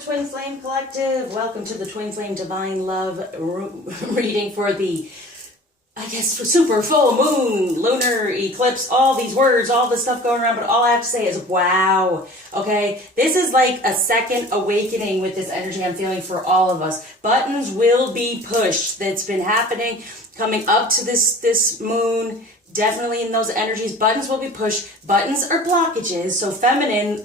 Twin Flame Collective. Welcome to the Twin Flame Divine Love reading for the, I guess, super full moon, lunar eclipse, all these words, all this stuff going around, but all I have to say is wow, okay? This is like a second awakening with this energy I'm feeling for all of us. Buttons will be pushed. That's been happening coming up to this moon. Definitely in those energies, buttons will be pushed. Buttons are blockages. So feminine,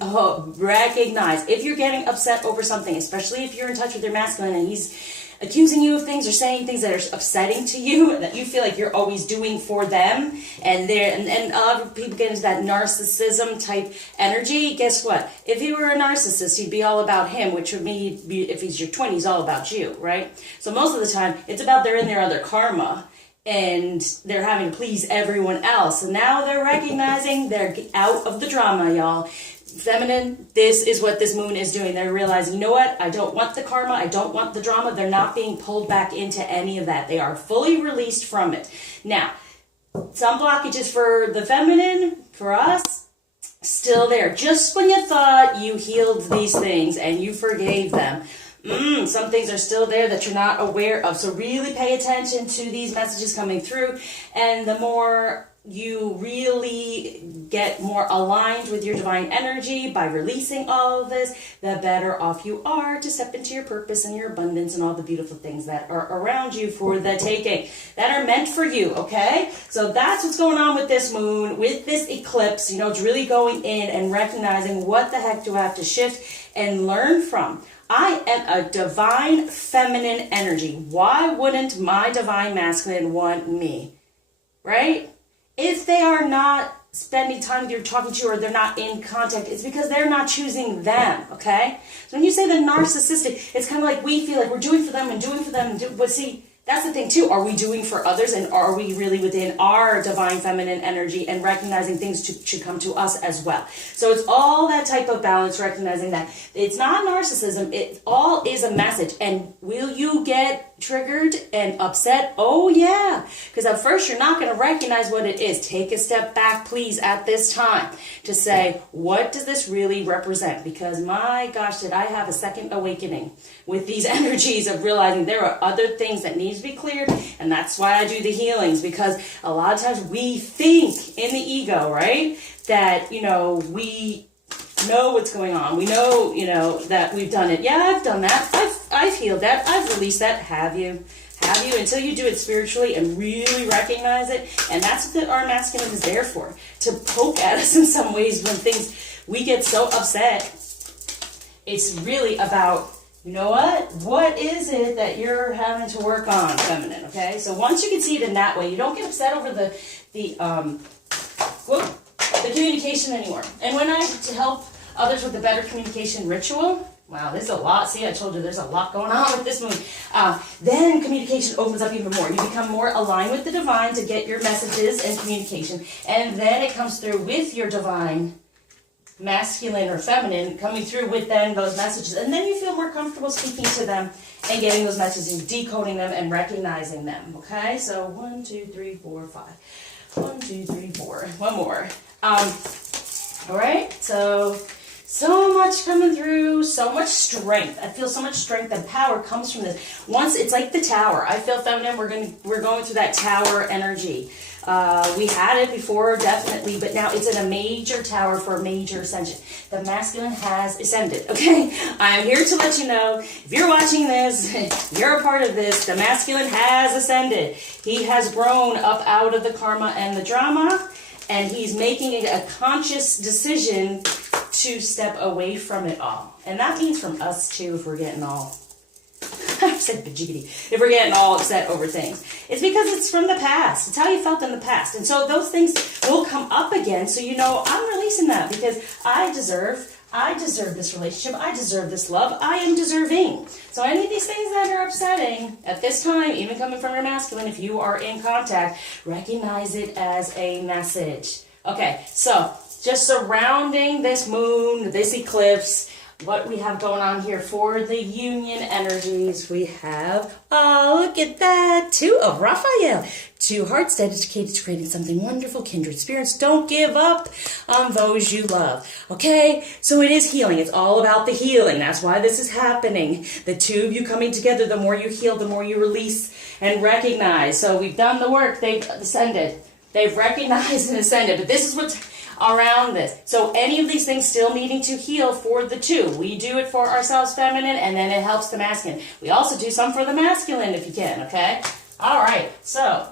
recognize if you're getting upset over something, especially if you're in touch with your masculine and he's accusing you of things or saying things that are upsetting to you, that you feel like you're always doing for them, and a lot of people get into that narcissism type energy. Guess what? If he were a narcissist, he'd be all about him, which would mean if he's your twin, he's all about you, right? So most of the time, it's about they're in their other karma, and they're having to please everyone else. And now they're recognizing they're out of the drama, y'all. Feminine, this is what this moon is doing. They're realizing, you know what? I don't want the karma. I don't want the drama. They're not being pulled back into any of that. They are fully released from it. Now, some blockages for the feminine, for us, still there. Just when you thought you healed these things and you forgave them, some things are still there that you're not aware of. So really pay attention to these messages coming through. And the more you really get more aligned with your divine energy by releasing all of this, the better off you are to step into your purpose and your abundance and all the beautiful things that are around you for the taking, that are meant for you, okay? So that's what's going on with this moon, with this eclipse. You know, it's really going in and recognizing what the heck do I have to shift and learn from. I am a divine feminine energy. Why wouldn't my divine masculine want me? Right? If they are not spending time with you, talking to you, or they're not in contact, it's because they're not choosing them, okay? So when you say the narcissistic, it's kind of like we feel like we're doing for them and doing for them. But see, that's the thing too. Are we doing for others, and are we really within our divine feminine energy and recognizing things should come to us as well? So it's all that type of balance, recognizing that it's not narcissism. It all is a message. And will you get triggered and upset? Oh yeah, because at first you're not going to recognize what it is. Take a step back, please, at this time to say, what does this really represent? Because my gosh, did I have a second awakening with these energies of realizing there are other things that need to be cleared, and that's why I do the healings, because a lot of times we think in the ego, right, that, you know, we know what's going on. We know, you know, that we've done it. Yeah, I've done that. I've healed that. I've released that. Have you? Have you? Until you do it spiritually and really recognize it. And that's what our masculine is there for, to poke at us in some ways when we get so upset. It's really about, you know what is it that you're having to work on, feminine, okay? So once you can see it in that way, you don't get upset over the communication anymore. And when I help others with the better communication ritual, wow, there's a lot. See, I told you there's a lot going on with this moon. Then communication opens up even more. You become more aligned with the divine to get your messages and communication. And then it comes through with your divine masculine or feminine coming through with then those messages. And then you feel more comfortable speaking to them and getting those messages, decoding them and recognizing them. Okay, so 1, 2, 3, 4, 5. 1, 2, 3, 4. One more. All right, so much coming through, so much strength. I feel so much strength and power comes from this. Once it's like the tower. I feel feminine. We're going through that tower energy. We had it before, definitely, but now it's in a major tower for a major ascension. The masculine has ascended, okay? I'm here to let you know, if you're watching this, you're a part of this, the masculine has ascended. He has grown up out of the karma and the drama, and he's making a conscious decision to step away from it all. And that means from us too, if we're getting all, I said bajiggity, if we're getting all upset over things. It's because it's from the past. It's how you felt in the past. And so those things will come up again. So you know, I'm releasing that because I deserve this relationship. I deserve this love. I am deserving. So any of these things that are upsetting at this time, even coming from your masculine, if you are in contact, recognize it as a message. Okay, so just surrounding this moon, this eclipse, what we have going on here for the union energies. We have, oh, look at that, 2 of Raphael. 2 hearts dedicated to creating something wonderful, kindred spirits. Don't give up on those you love. Okay, so it is healing. It's all about the healing. That's why this is happening. The 2 of you coming together, the more you heal, the more you release and recognize. So we've done the work. They've ascended. They've recognized and ascended. But this is what's around this. So any of these things still needing to heal for the 2. We do it for ourselves, feminine, and then it helps the masculine. We also do some for the masculine if you can, okay? All right, so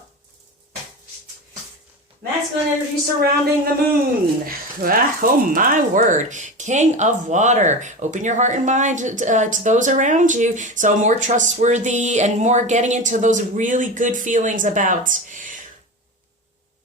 masculine energy surrounding the moon. Oh my word. King of water. Open your heart and mind to those around you. So more trustworthy and more getting into those really good feelings about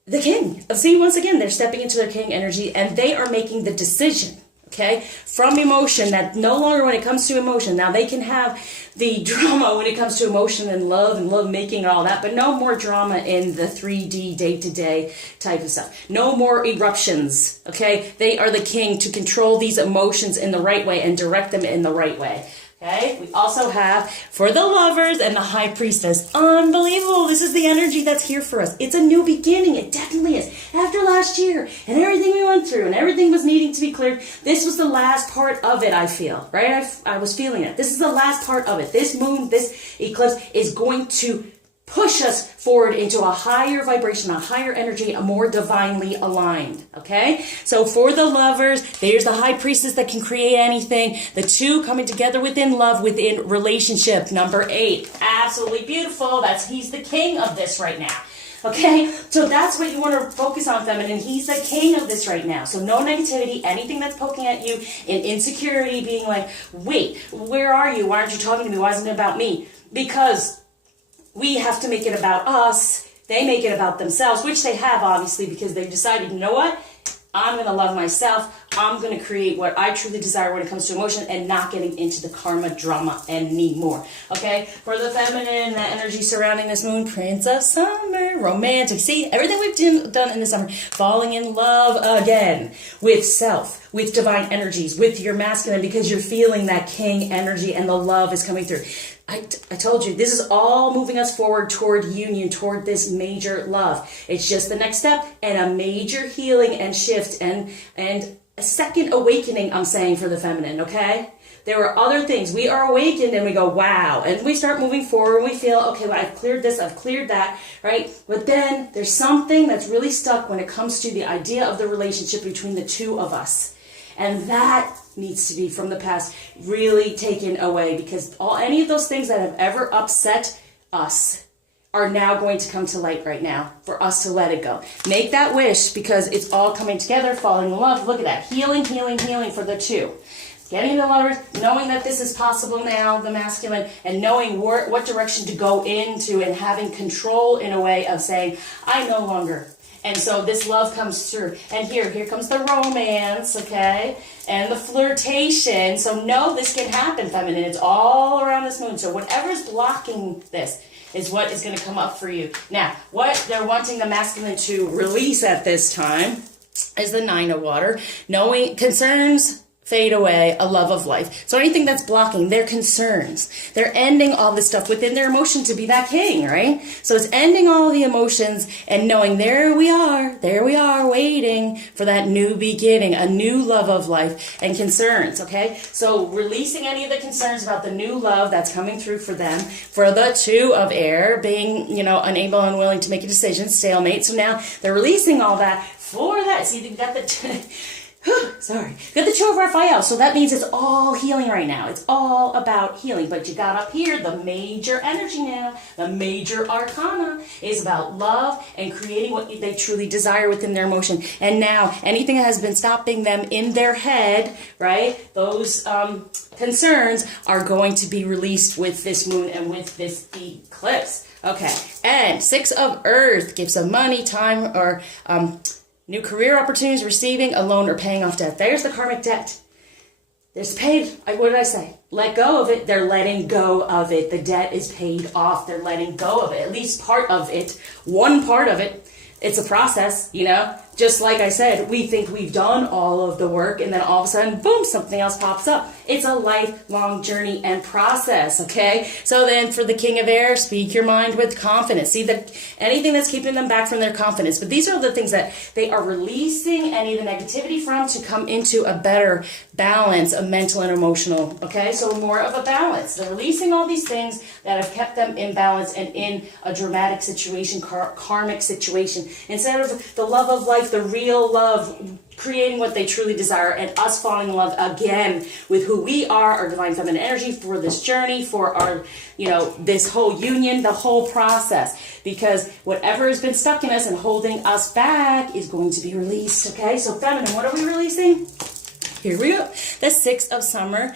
the king. See, once again, they're stepping into their king energy and they are making the decision, okay, from emotion that no longer when it comes to emotion. Now they can have the drama when it comes to emotion and love making and all that, but no more drama in the 3D day-to-day type of stuff. No more eruptions, okay? They are the king to control these emotions in the right way and direct them in the right way. Okay, we also have for the lovers and the high priestess. Unbelievable. This is the energy that's here for us. It's a new beginning. It definitely is. After last year and everything we went through and everything was needing to be cleared, this was the last part of it, I feel. Right? I was feeling it. This is the last part of it. This moon, this eclipse is going to push us forward into a higher vibration, a higher energy, a more divinely aligned, okay? So for the lovers, there's the high priestess that can create anything. The 2 coming together within love, within relationship. Number 8, absolutely beautiful. He's the king of this right now. Okay, so that's what you want to focus on, feminine. He's the king of this right now. So no negativity, anything that's poking at you, in insecurity, being like, wait, where are you? Why aren't you talking to me? Why isn't it about me? Because we have to make it about us. They make it about themselves, which they have, obviously, because they've decided, you know what? I'm going to love myself. I'm going to create what I truly desire when it comes to emotion and not getting into the karma drama anymore. Okay? For the feminine, the energy surrounding this moon, Prince of Summer, romantic. See, everything we've done in the summer, falling in love again with self, with divine energies, with your masculine, because you're feeling that king energy and the love is coming through. I told you, this is all moving us forward toward union, toward this major love. It's just the next step and a major healing and shift and a second awakening, I'm saying, for the feminine, okay? There are other things. We are awakened and we go, wow. And we start moving forward and we feel, okay, well, I've cleared this, I've cleared that, right? But then there's something that's really stuck when it comes to the idea of the relationship between the 2 of us. And that needs to be from the past really taken away, because any of those things that have ever upset us are now going to come to light right now for us to let it go. Make that wish, because it's all coming together, falling in love. Look at that. Healing, healing, healing for the 2. Getting the lovers, knowing that this is possible now, the masculine, and knowing what direction to go into and having control in a way of saying, I no longer. And so this love comes through. And here comes the romance, okay? And the flirtation. So know this can happen, feminine. It's all around this moon. So whatever's blocking this is what is going to come up for you. Now, what they're wanting the masculine to release at this time is the 9 of water. Knowing concerns fade away, a love of life. So anything that's blocking their concerns, they're ending all this stuff within their emotion to be that king, right? So it's ending all the emotions and knowing there we are, waiting for that new beginning, a new love of life and concerns, okay? So releasing any of the concerns about the new love that's coming through for them. For the 2 of air, being, unable and unwilling to make a decision, stalemate. So now they're releasing all that for that. See, they've got the... Sorry. Got the 2 of Raphael. So that means it's all healing right now. It's all about healing. But you got up here the major energy now. The major arcana is about love and creating what they truly desire within their emotion. And now anything that has been stopping them in their head, right? Those concerns are going to be released with this moon and with this eclipse. Okay. And 6 of earth gives some money, time, or... new career opportunities, receiving a loan, or paying off debt. There's the karmic debt. There's paid, what did I say? Let go of it. They're letting go of it. The debt is paid off. They're letting go of it. At least part of it. One part of it. It's a process, just like I said, we think we've done all of the work, and then all of a sudden, boom, something else pops up. It's a lifelong journey and process, okay? So then for the King of Air, speak your mind with confidence. See, that anything that's keeping them back from their confidence. But these are the things that they are releasing any of the negativity from to come into a better balance of mental and emotional, okay? So more of a balance. They're releasing all these things that have kept them in balance and in a dramatic situation, karmic situation. Instead of the love of life, the real love, creating what they truly desire, and us falling in love again with who we are, our divine feminine energy, for this journey, for our, this whole union, the whole process. Because whatever has been stuck in us and holding us back is going to be released, okay? So feminine, what are we releasing? Here we go. The 6 of Summer.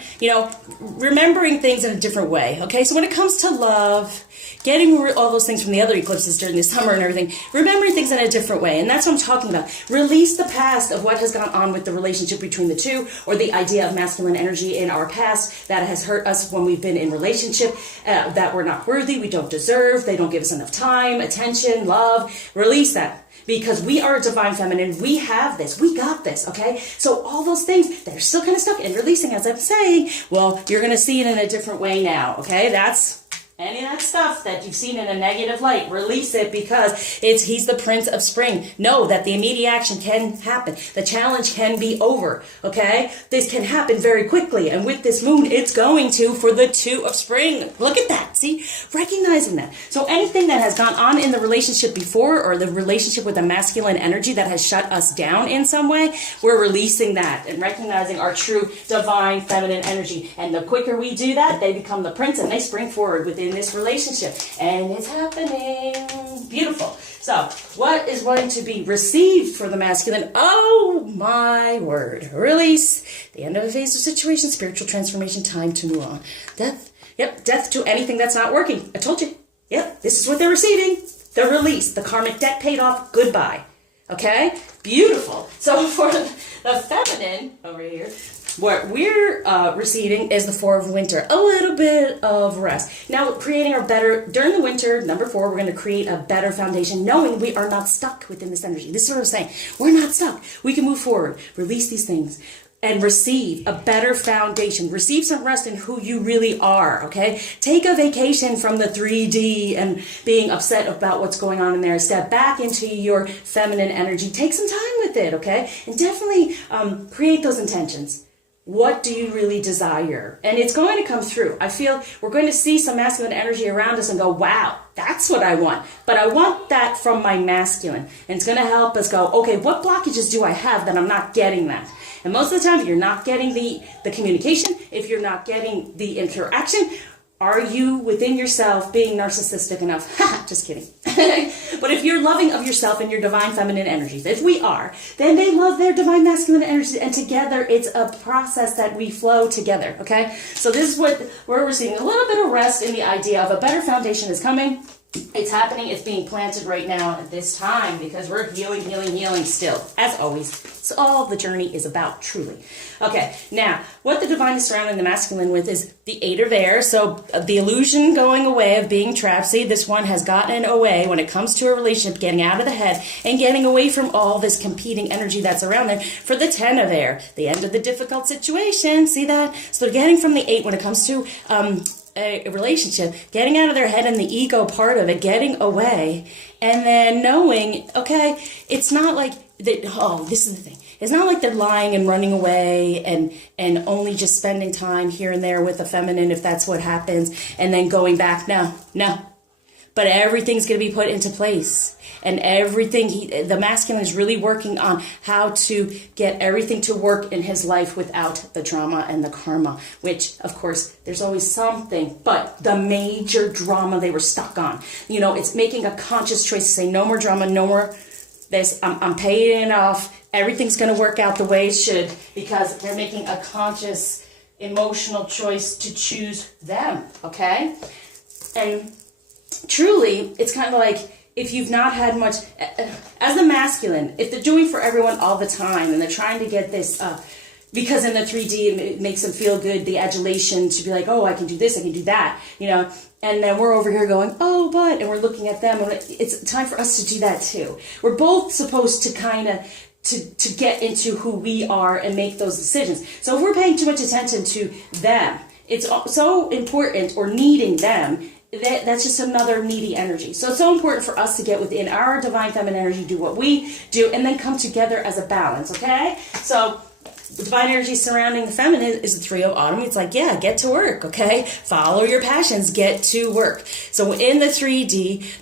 Remembering things in a different way, okay? So when it comes to love, getting all those things from the other eclipses during the summer and everything, remembering things in a different way. And that's what I'm talking about. Release the past of what has gone on with the relationship between the two, or the idea of masculine energy in our past that has hurt us when we've been in relationship, that we're not worthy, we don't deserve, they don't give us enough time, attention, love. Release that. Because we are a divine feminine, we have this, we got this, okay? So all those things that are still kind of stuck and releasing, as I'm saying, well, you're going to see it in a different way now, okay? That's any of that stuff that you've seen in a negative light. Release it, because he's the Prince of Spring. Know that the immediate action can happen. The challenge can be over, okay? This can happen very quickly. And with this moon, it's going to for the 2 of Spring. Look at that, see? Recognizing that. So anything that has gone on in the relationship before, or the relationship with the masculine energy that has shut us down in some way, we're releasing that and recognizing our true divine feminine energy. And the quicker we do that, they become the prince and they spring forward within this relationship, and it's happening. Beautiful. So what is going to be received for the masculine? Oh my word. Release. The end of a phase of situation, spiritual transformation, time to move on. Death. Yep, death to anything that's not working. I told you. Yep, this is what they're receiving. The release, the karmic debt paid off. Goodbye. Okay? Beautiful. So for the feminine over here, what we're receiving is the 4 of Winter, a little bit of rest. Now, creating our better, during the winter, number 4, we're going to create a better foundation, knowing we are not stuck within this energy. This is what I'm saying. We're not stuck. We can move forward, release these things, and receive a better foundation. Receive some rest in who you really are, okay? Take a vacation from the 3D and being upset about what's going on in there. Step back into your feminine energy. Take some time with it, okay? And definitely create those intentions. What do you really desire? And it's going to come through. I feel we're going to see some masculine energy around us and go, wow, that's what I want. But I want that from my masculine. And it's going to help us go, okay, what blockages do I have that I'm not getting that? And most of the time, if you're not getting the communication, if you're not getting the interaction, are you within yourself being narcissistic enough? Just kidding. But if you're loving of yourself and your divine feminine energies, if we are, then they love their divine masculine energies, and together it's a process that we flow together, okay? So this is what we're receiving. A little bit of rest in the idea of a better foundation is coming. It's happening. It's being planted right now at this time, because we're healing still, as always. It's all the journey is about, truly. Okay, now, what the divine is surrounding the masculine with is the 8 of Air. So the illusion going away of being trapped. See, this one has gotten away when it comes to a relationship, getting out of the head and getting away from all this competing energy that's around there. For the 10 of Air, the end of the difficult situation. See that? So they're getting from the 8 when it comes to a relationship, getting out of their head and the ego part of it, getting away, and then knowing, okay, it's not like that. Oh, this is the thing. It's not like they're lying and running away and only just spending time here and there with the feminine, if that's what happens, and then going back. No. But everything's going to be put into place. And everything, the masculine is really working on how to get everything to work in his life without the drama and the karma, which, of course, there's always something. But the major drama they were stuck on, it's making a conscious choice to say, no more drama, no more this. I'm paying it off. Everything's going to work out the way it should, because they're making a conscious emotional choice to choose them, okay? And truly, it's kind of like, if you've not had much, as the masculine, if they're doing for everyone all the time and they're trying to get this, because in the 3D it makes them feel good, the adulation to be like, oh, I can do this, I can do that, you know. And then we're over here going, oh, but, and we're looking at them, and it's time for us to do that too. We're both supposed to kind of to get into who we are and make those decisions. So if we're paying too much attention to them, it's so important, or needing them, that's just another needy energy. So it's so important for us to get within our divine feminine energy, do what we do, and then come together as a balance, okay? So the divine energy surrounding the feminine is the 3 of autumn. It's like, yeah, get to work, okay? Follow your passions, get to work. So in the 3D,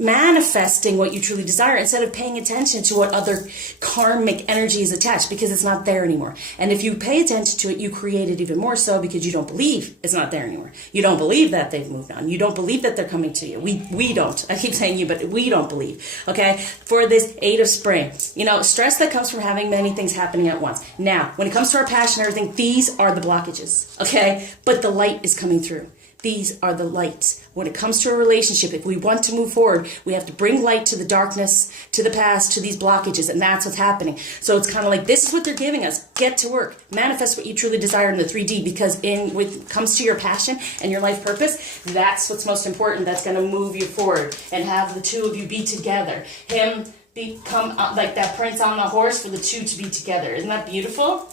manifesting what you truly desire instead of paying attention to what other karmic energy is attached, because it's not there anymore. And if you pay attention to it, you create it even more so, because you don't believe it's not there anymore. You don't believe that they've moved on. You don't believe that they're coming to you. We don't. I keep saying you, but we don't believe. Okay? For this 8 of spring, you know, stress that comes from having many things happening at once. Now, when it comes to our passion and everything, these are the blockages. Okay? But the light is coming through. These are the lights. When it comes to a relationship, if we want to move forward, we have to bring light to the darkness, to the past, to these blockages, and that's what's happening. So it's kind of like, this is what they're giving us. Get to work. Manifest what you truly desire in the 3D, because when it comes to your passion and your life purpose, that's what's most important. That's going to move you forward, and have the 2 of you be together. Him become like that prince on the horse, for the 2 to be together. Isn't that beautiful?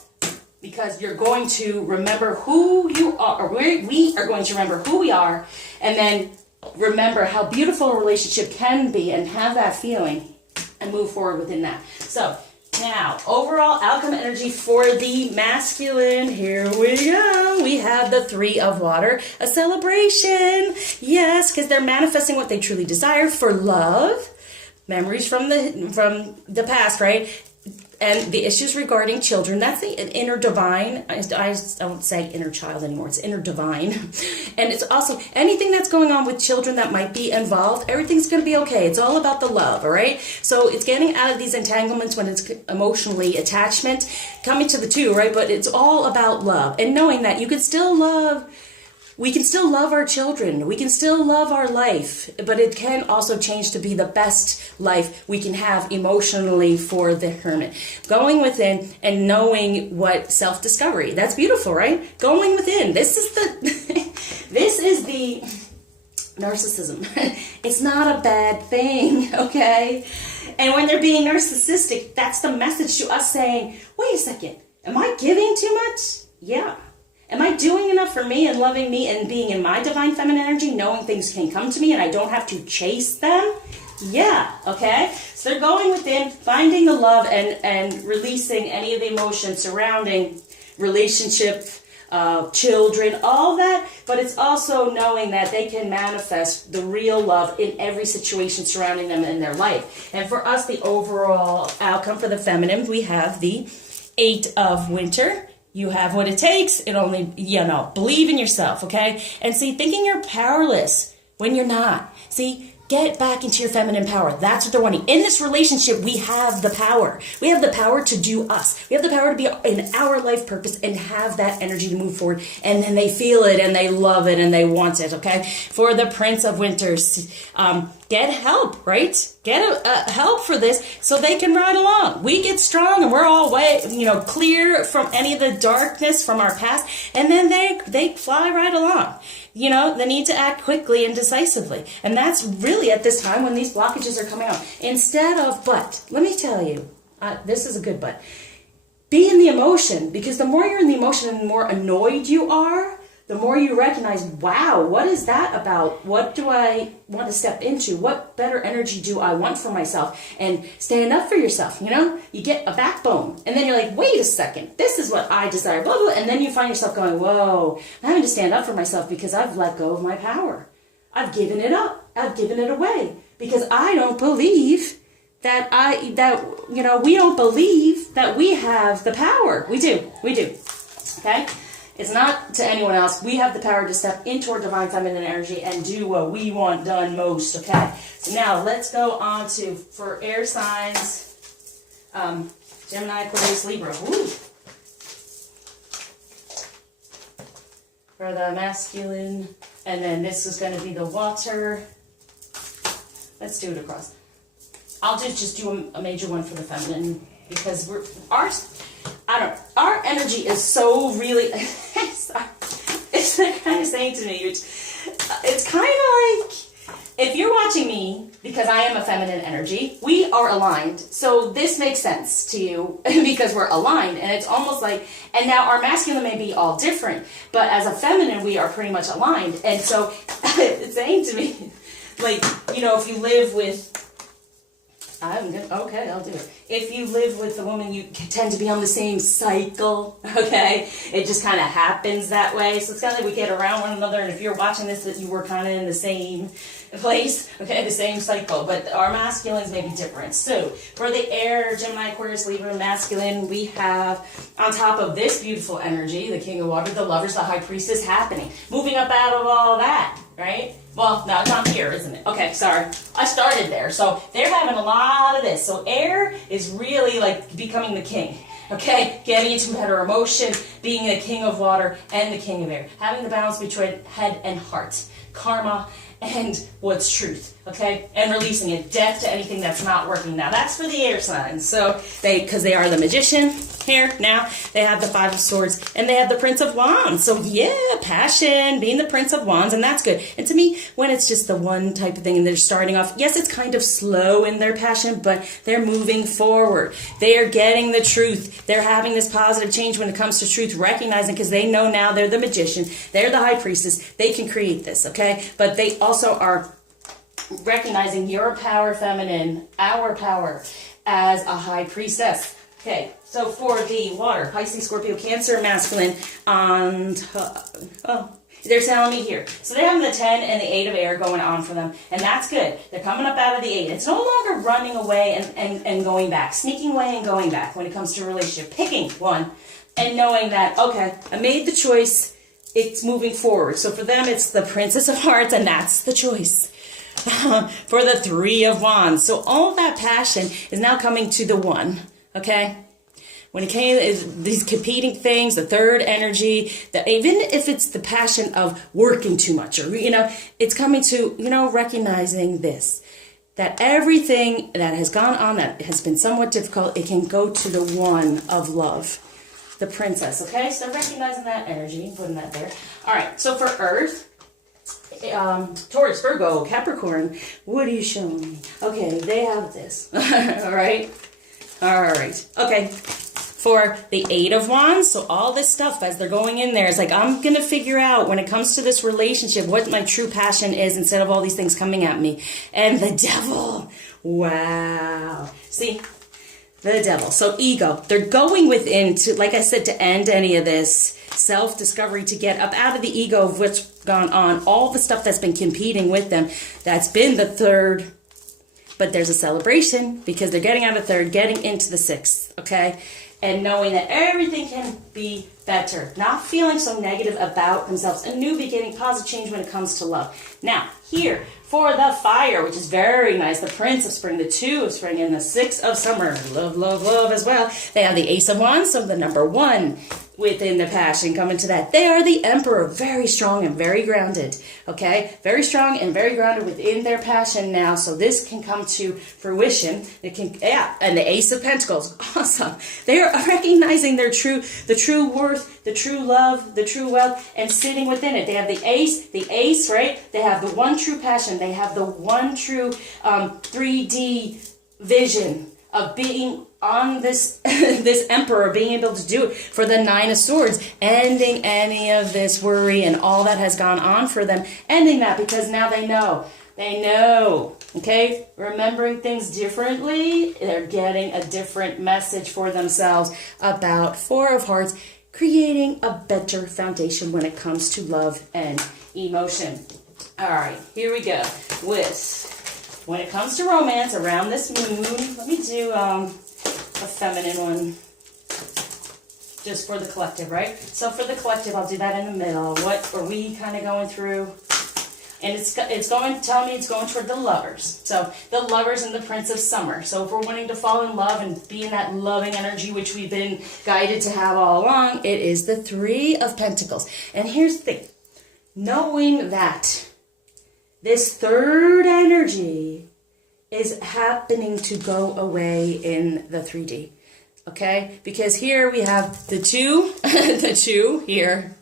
Because you're going to remember who you are, or we are going to remember who we are, and then remember how beautiful a relationship can be, and have that feeling, and move forward within that. So now, overall outcome energy for the masculine, here we go. We have the 3 of water, a celebration. Yes, because they're manifesting what they truly desire for love, memories from the past, right? And the issues regarding children, that's the inner divine. I don't say inner child anymore. It's inner divine. And it's also anything that's going on with children that might be involved, everything's going to be okay. It's all about the love, all right? So it's getting out of these entanglements when it's emotionally attachment, coming to the 2, right? But it's all about love, and knowing that you can still love. We can still love our children. We can still love our life, but it can also change to be the best life we can have emotionally for the hermit. Going within and knowing what self-discovery. That's beautiful, right? Going within. This is the narcissism. It's not a bad thing, okay? And when they're being narcissistic, that's the message to us saying, wait a second, am I giving too much? Yeah. Am I doing enough for me and loving me and being in my divine feminine energy, knowing things can come to me and I don't have to chase them? Yeah, okay? So they're going within, finding the love and releasing any of the emotions surrounding relationship, children, all that. But it's also knowing that they can manifest the real love in every situation surrounding them in their life. And for us, the overall outcome for the feminine, we have the 8 of winter. You have what it takes. It only, believe in yourself, okay? And see, thinking you're powerless when you're not. See, get back into your feminine power. That's what they're wanting. In this relationship, we have the power. We have the power to do us. We have the power to be in our life purpose and have that energy to move forward. And then they feel it and they love it and they want it, okay? For the Prince of Winters, get help, right? Get help for this so they can ride along. We get strong and we're all clear from any of the darkness from our past. And then they fly right along. They need to act quickly and decisively. And that's really at this time when these blockages are coming up. Instead of, but, let me tell you, this is a good but. Be in the emotion, because the more you're in the emotion and the more annoyed you are, the more you recognize, wow, what is that about? What do I want to step into? What better energy do I want for myself? And stand up for yourself, You get a backbone. And then you're like, wait a second, this is what I desire, blah, blah. And then you find yourself going, whoa, I'm having to stand up for myself because I've let go of my power. I've given it up. I've given it away because I don't believe that we don't believe that we have the power. We do. Okay? It's not to anyone else. We have the power to step into our divine feminine energy and do what we want done most, okay? So now let's go on to, for air signs, Gemini, Aquarius, Libra. Woo. For the masculine, and then this is going to be the water. Let's do it across. I'll just do a major one for the feminine, because I don't know. Our energy is so really, it's kind of saying to me, it's kind of like, if you're watching me, because I am a feminine energy, we are aligned. So this makes sense to you because we're aligned. And it's almost like, and now our masculine may be all different, but as a feminine, we are pretty much aligned. And so it's saying to me, like, you know, if you live with, okay, I'll do it. If you live with a woman, you tend to be on the same cycle, okay? It just kind of happens that way. So it's kind of like we get around one another, and if you're watching this, that you were kind of in the same place, okay, the same cycle, but our masculines may be different. So for the air, Gemini, Aquarius, Libra, masculine, we have on top of this beautiful energy, the King of Water, the Lovers, the High Priestess happening, moving up out of all that, right? Well, now it's on here, isn't it? Okay, sorry. I started there. So they're having a lot of this. So air is really like becoming the king. Okay, getting into better emotion, being the King of Water and the King of Air. Having the balance between head and heart. Karma and what's truth, okay? And releasing it, death to anything that's not working. Now, that's for the air signs. So, because they are the Magician here now, they have the Five of Swords, and they have the Prince of Wands. So, yeah, passion, being the Prince of Wands, and that's good. And to me, when it's just the one type of thing, and they're starting off, yes, it's kind of slow in their passion, but they're moving forward. They are getting the truth. They're having this positive change when it comes to truth, recognizing, because they know now they're the Magician, they're the High Priestess, they can create this, okay? But they also are recognizing your power, feminine, our power as a High Priestess. Okay, so for the water, Pisces, Scorpio, Cancer, masculine, and they're telling me here. So they're having the 10 and the 8 of air going on for them, and that's good. They're coming up out of the 8. It's no longer running away and going back, sneaking away and going back when it comes to a relationship. Picking one and knowing that, okay, I made the choice, it's moving forward. So for them, it's the Princess of Hearts, and that's the choice. For the 3 of Wands. So all that passion is now coming to the 1, okay? When it came to these competing things, the third energy, even if it's the passion of working too much, or, you know, it's coming to, you know, recognizing this, that everything that has gone on that has been somewhat difficult, it can go to the 1 of love, the Princess, okay? So recognizing that energy, putting that there. All right, so for Earth, Taurus, Virgo, Capricorn, what are you showing me? Okay, they have this. All right. Okay. For the 8 of Wands, so all this stuff as they're going in there is like, I'm going to figure out when it comes to this relationship what my true passion is instead of all these things coming at me. And the Devil. Wow. See? The Devil. So ego. They're going within to, like I said, to end any of this self-discovery, to get up out of the ego of what's gone on, all the stuff that's been competing with them. That's been the 3rd. But there's a celebration because they're getting out of 3rd, getting into the 6th, okay? And knowing that everything can be better. Not feeling so negative about themselves. A new beginning, positive change when it comes to love. Now, here, for the fire, which is very nice, the Prince of Spring, the 2 of Spring, and the 6 of Summer. Love, love, love as well. They have the Ace of Wands, so the number 1 within the passion coming to that. They are the Emperor, very strong and very grounded, okay? Very strong and very grounded within their passion now, so this can come to fruition. It can, yeah, and the Ace of Pentacles, awesome. They are recognizing the true worth, the true love, the true wealth, and sitting within it. They have the ace, right? They have the one true passion. They have the one true 3D vision of being on this this Emperor, being able to do it. For the 9 of Swords, ending any of this worry and all that has gone on for them, ending that because now they know, okay? Remembering things differently, they're getting a different message for themselves about 4 of Hearts, creating a better foundation when it comes to love and emotion. All right, here we go with, when it comes to romance around this moon, let me do a feminine one just for the collective, right? So for the collective, I'll do that in the middle. What are we kind of going through? And it's going, tell me it's going toward the Lovers. So the Lovers and the Prince of Summer. So if we're wanting to fall in love and be in that loving energy, which we've been guided to have all along, it is the 3 of Pentacles. And here's the thing. Knowing that this 3rd energy is happening to go away in the 3D. okay? Because here we have the two, the two here.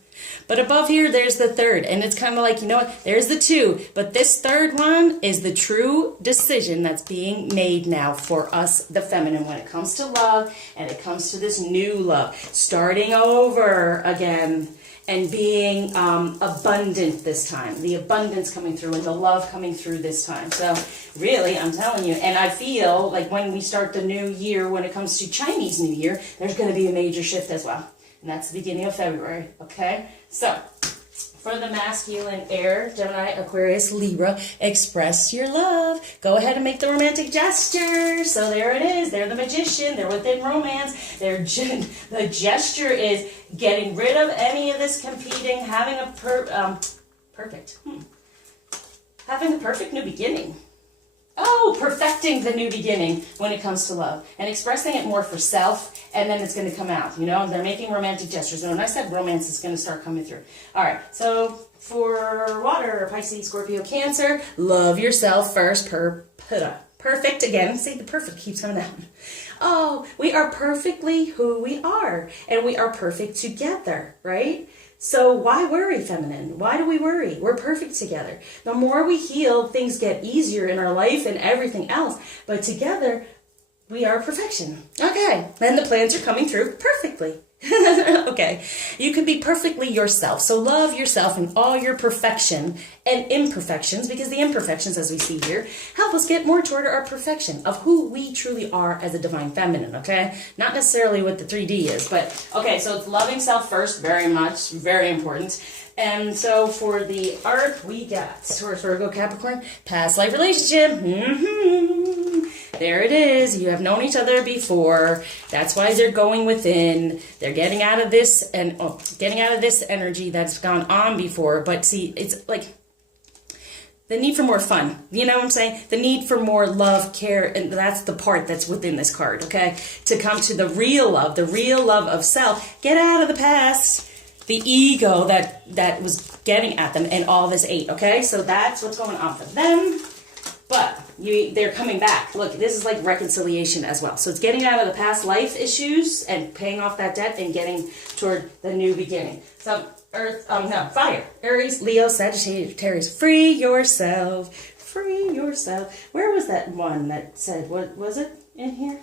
But above here, there's the third. And it's kind of like, you know what? There's the two. But this third one is the true decision that's being made now for us, the feminine, when it comes to love and it comes to this new love. Starting over again and being abundant this time. The abundance coming through and the love coming through this time. So really, I'm telling you. And I feel like when we start the new year, when it comes to Chinese New Year, there's going to be a major shift as well. And that's the beginning of February, okay? So, for the masculine air, Gemini, Aquarius, Libra, express your love. Go ahead and make the romantic gesture. So there it is. They're the magician. They're within romance. The gesture is getting rid of any of this competing, having a having a perfect new beginning. Oh, perfecting the new beginning when it comes to love and expressing it more for self, and then it's going to come out. You know, they're making romantic gestures. And when I said romance, it's going to start coming through. All right, so for water, Pisces, Scorpio, Cancer, love yourself first. Perfect again. See, the perfect keeps coming out. Oh, we are perfectly who we are, and we are perfect together, right? So why worry, feminine? Why do we worry? We're perfect together. The more we heal, things get easier in our life and everything else. But together, we are perfection. Okay, then the plans are coming through perfectly. Okay, you can be perfectly yourself. So love yourself in all your perfection and imperfections, because the imperfections, as we see here, help us get more toward our perfection of who we truly are as a divine feminine, okay? Not necessarily what the 3D is, but okay, so it's loving self first, very much, very important. And so for the Earth, we got Taurus, Virgo, Capricorn, past life relationship. There it is. You have known each other before. That's why they're going within. They're getting out of this and getting out of this energy that's gone on before. But see, it's like the need for more fun. You know what I'm saying? The need for more love, care, and that's the part that's within this card, okay? To come to the real love of self. Get out of the past. The ego that was getting at them and all this 8, okay? So that's what's going on for them. But they're coming back. Look, this is like reconciliation as well. So it's getting out of the past life issues and paying off that debt and getting toward the new beginning. So fire. Aries, Leo, Sagittarius. Free yourself. Free yourself. Where was that one that said, what was it in here?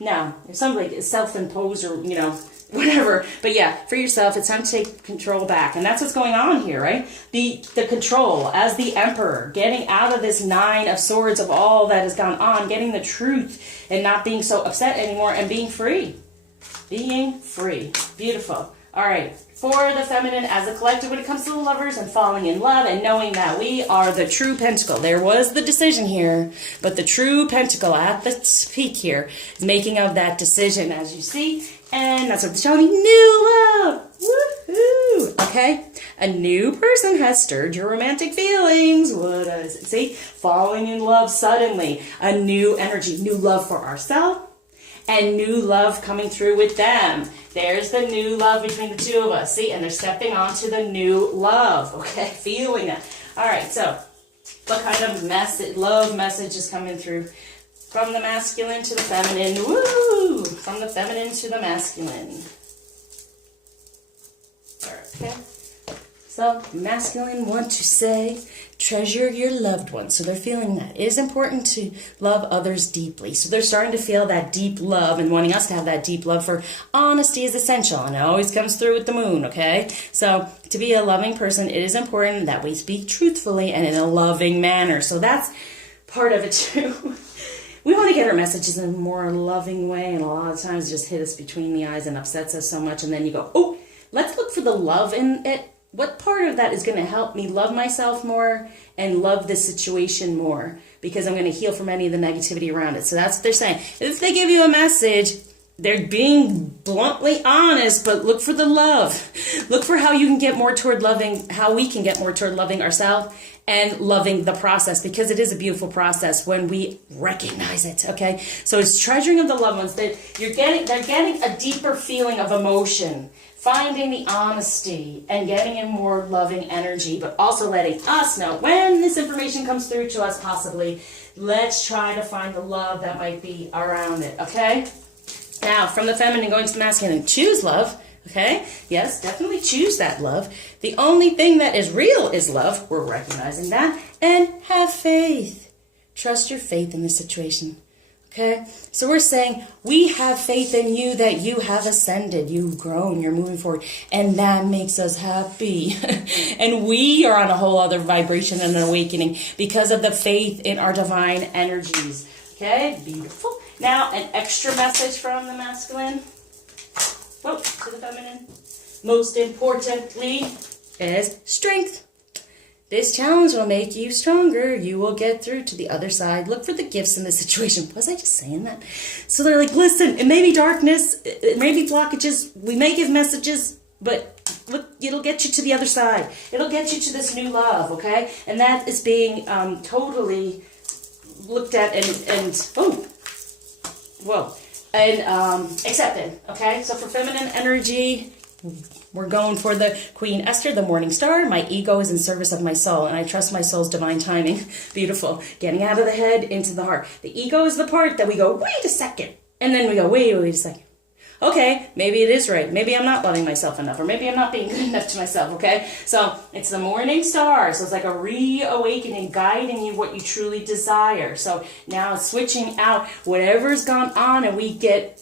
No, it's something like self-imposed or, you know, whatever. But yeah, for yourself, it's time to take control back. And that's what's going on here, right? The control as the emperor, getting out of this 9 of swords of all that has gone on, getting the truth and not being so upset anymore and being free. Being free. Beautiful. All right. For the feminine as a collective when it comes to the lovers and falling in love and knowing that we are the true pentacle. There was the decision here, but the true pentacle at the peak here is making of that decision, as you see. And that's what it's showing me. New love. Woohoo. Okay. A new person has stirred your romantic feelings. What does it see? Falling in love suddenly. A new energy. New love for ourselves. And new love coming through with them. There's the new love between the two of us. See? And they're stepping onto the new love. Okay? Feeling that. All right. So, what kind of love message is coming through? From the masculine to the feminine. Woo! From the feminine to the masculine. Okay. So, masculine want to say, treasure your loved ones. So they're feeling that. It is important to love others deeply. So they're starting to feel that deep love and wanting us to have that deep love for honesty is essential. And it always comes through with the moon, okay? So to be a loving person, it is important that we speak truthfully and in a loving manner. So that's part of it too. We want to get our messages in a more loving way, and a lot of times it just hit us between the eyes and upsets us so much, and then you go, oh, let's look for the love in it. What part of that is going to help me love myself more and love this situation more? Because I'm going to heal from any of the negativity around it. So that's what they're saying. If they give you a message, they're being bluntly honest, but look for the love. Look for how you can get more toward loving, how we can get more toward loving ourselves and loving the process, because it is a beautiful process when we recognize it, okay? So it's treasuring of the loved ones. They're getting a deeper feeling of emotion, finding the honesty and getting in more loving energy, but also letting us know when this information comes through to us possibly, let's try to find the love that might be around it, okay? Now, from the feminine going to the masculine, choose love. Okay? Yes, definitely choose that love. The only thing that is real is love. We're recognizing that. And have faith. Trust your faith in this situation. Okay? So we're saying, we have faith in you that you have ascended. You've grown. You're moving forward. And that makes us happy. And we are on a whole other vibration and an awakening because of the faith in our divine energies. Okay? Beautiful. Now, an extra message from the masculine. Oh, to the feminine. Most importantly is strength. This challenge will make you stronger. You will get through to the other side. Look for the gifts in this situation. Was I just saying that? So they're like, listen, it may be darkness. It may be blockages. We may give messages, but look, it'll get you to the other side. It'll get you to this new love, okay? And that is being totally looked at accepted, okay? So for feminine energy, we're going for the Queen Esther, the morning star. My ego is in service of my soul, and I trust my soul's divine timing. Beautiful. Getting out of the head into the heart. The ego is the part that we go, wait a second. And then we go, wait a second. Okay, maybe it is right. Maybe I'm not loving myself enough, or maybe I'm not being good enough to myself, okay? So it's the morning star. So it's like a reawakening, guiding you what you truly desire. So now it's switching out whatever's gone on, and we get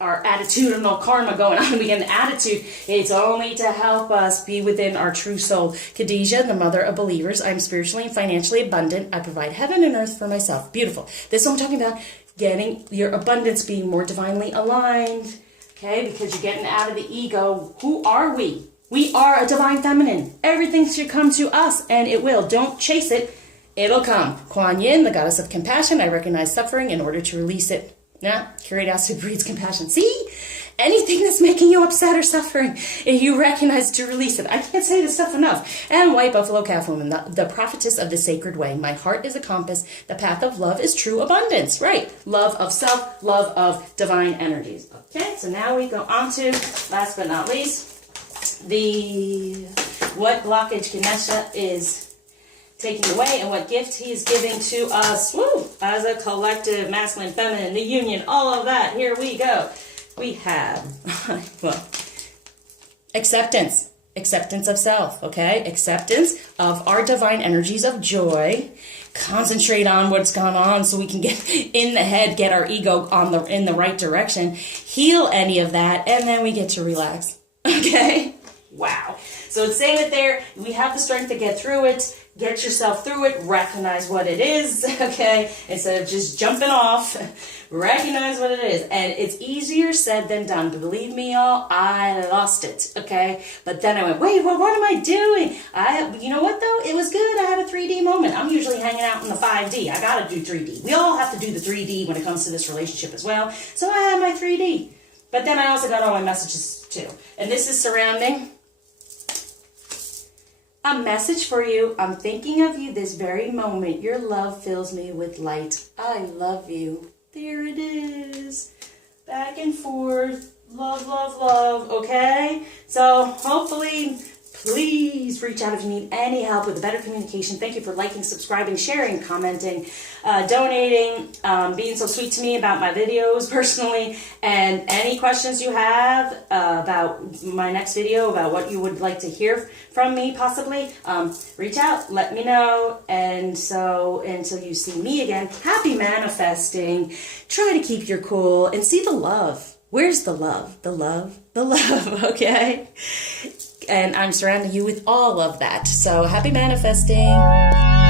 our attitudinal karma going on. We get an attitude. It's only to help us be within our true soul. Khadijah, the mother of believers. I'm spiritually and financially abundant. I provide heaven and earth for myself. Beautiful. This is what I'm talking about. Getting your abundance being more divinely aligned. Okay, because you're getting out of the ego. Who are we? We are a divine feminine. Everything should come to us, and it will. Don't chase it. It'll come. Kuan Yin, the goddess of compassion. I recognize suffering in order to release it. Yeah, curiosity breeds compassion. See? Anything that's making you upset or suffering, if you recognize to release it. I can't say this stuff enough. And White Buffalo Calf Woman, the prophetess of the sacred way. My heart is a compass. The path of love is true abundance. Right. Love of self, love of divine energies. Okay, so now we go on to, last but not least, what blockage Ganesha is taking away and what gift he is giving to us. Woo! As a collective, masculine, feminine, the union, all of that. Here we go. We have, acceptance. Acceptance of self, okay? Acceptance of our divine energies of joy. Concentrate on what's gone on so we can get in the head, get our ego in the right direction, heal any of that, and then we get to relax, okay? Wow. So it's saying it there. We have the strength to get through it. Get yourself through it. Recognize what it is, okay? Instead of just jumping off, recognize what it is. And it's easier said than done. But believe me, y'all, I lost it, okay? But then I went, wait, what am I doing? You know what, though? It was good. I had a 3D moment. I'm usually hanging out in the 5D. I got to do 3D. We all have to do the 3D when it comes to this relationship as well. So I had my 3D. But then I also got all my messages, too. And this is surrounding a message for you. I'm thinking of you this very moment. Your love fills me with light. I love you. There it is. Back and forth. Love, love, love. Okay? So hopefully, please reach out if you need any help with better communication. Thank you for liking, subscribing, sharing, commenting, donating, being so sweet to me about my videos personally. And any questions you have about my next video, about what you would like to hear from me possibly, reach out, let me know. And so until you see me again, happy manifesting. Try to keep your cool and see the love. Where's the love? The love, the love, okay? And I'm surrounding you with all of that. So happy manifesting.